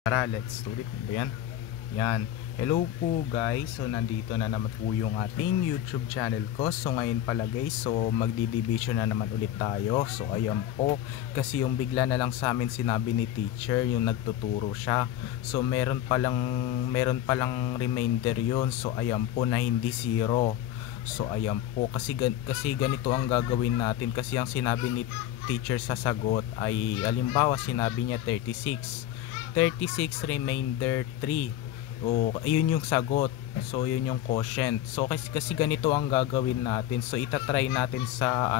Tara, let's do it. Yan. Yan. Hello po guys. So nandito na naman po yung ating YouTube channel ko. So ngayon pala guys, so magdi-division na naman ulit tayo. So ayan po, kasi yung bigla na lang sa amin sinabi ni teacher, yung nagtuturo siya. So meron palang remainder yun. So ayan po na hindi zero. So ayan po, kasi ganito ang gagawin natin. Kasi ang sinabi ni teacher sa sagot ay halimbawa sinabi niya 36 remainder 3. O ayun yung sagot. So yun yung quotient. So kasi ganito ang gagawin natin. So itatry natin sa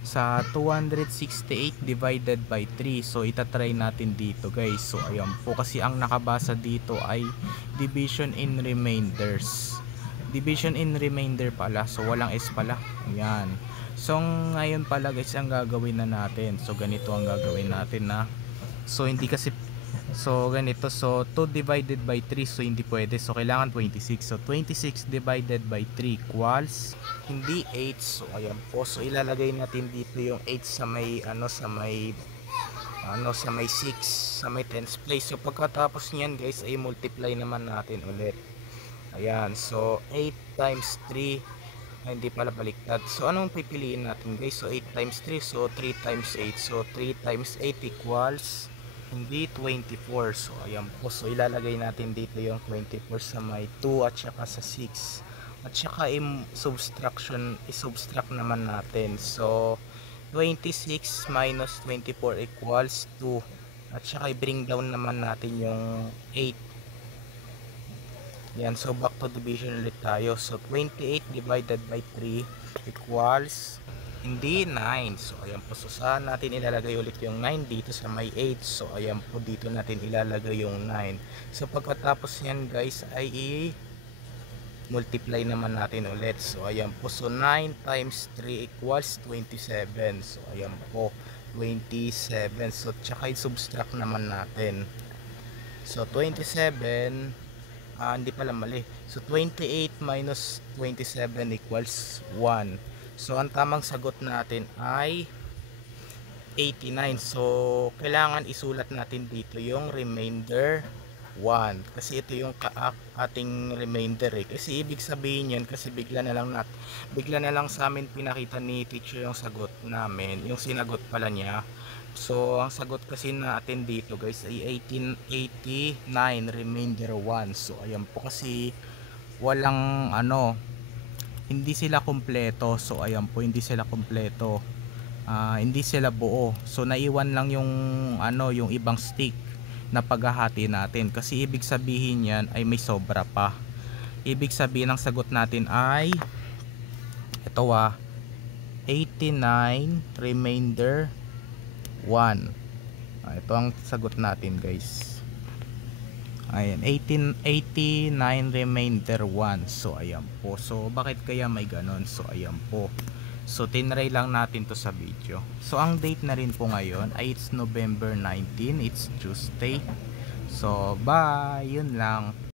sa 268 divided by 3. So itatry natin dito guys. So ayan po, kasi ang nakabasa dito ay division in remainders. Division in remainder pala. So walang s pala. Ayan. So ngayon pala guys, ang gagawin na natin. So ganito ang gagawin natin na. So hindi kasi, so ganito, so 2 divided by 3, so hindi pwede, so kailangan 26. So 26 divided by 3 equals hindi 8. So ayan po, so ilalagay natin dito yung 8 sa may sa may 6, sa may tens place. So pagkatapos niyan guys ay multiply naman natin ulit. Ayan, so 8 times 3, hindi pala baliktad. So anong pipiliin natin guys? So 8 times 3, so 3 times 8, so 3 times 8 equals hindi 24. So ayan po, so ilalagay natin dito yung 24 sa may 2 at saka sa 6, at saka i-subtract naman natin. So 26 minus 24 equals 2, at saka i-bring down naman natin yung 8. Yan, so back to division ulit tayo. So 28 divided by 3 equals hindi 9. So ayan po, so saan natin ilalagay ulit yung 9? Dito sa may 8. So ayan po, dito natin ilalagay yung 9. So pagkatapos yan guys ay multiply naman natin ulit. So ayan po, so 9 times 3 equals 27. So ayan po, 27. So tsaka i-subtract naman natin. So 27, hindi pala, mali. So 28 minus 27 equals 1. So ang tamang sagot natin ay 89. So kailangan isulat natin dito yung remainder 1, kasi ito yung ating remainder Kasi ibig sabihin yan, kasi bigla na lang sa amin pinakita ni teacher yung sagot namin, yung sinagot pala niya. So ang sagot kasi natin dito guys ay 1889 remainder 1. So ayan po, kasi walang hindi sila kumpleto. So ayan po, hindi sila kumpleto, hindi sila buo. So naiwan lang yung yung ibang stick na paghahati natin, kasi ibig sabihin yan ay may sobra pa. Ibig sabihin ang sagot natin ay ito 89 remainder 1. Ito ang sagot natin guys. Ayan, 89 remainder 1. So ayan po, so bakit kaya may ganon? So ayan po, so tinry lang natin to sa video. So ang date na rin po ngayon ay it's November 19, it's Tuesday. So bye, yun lang.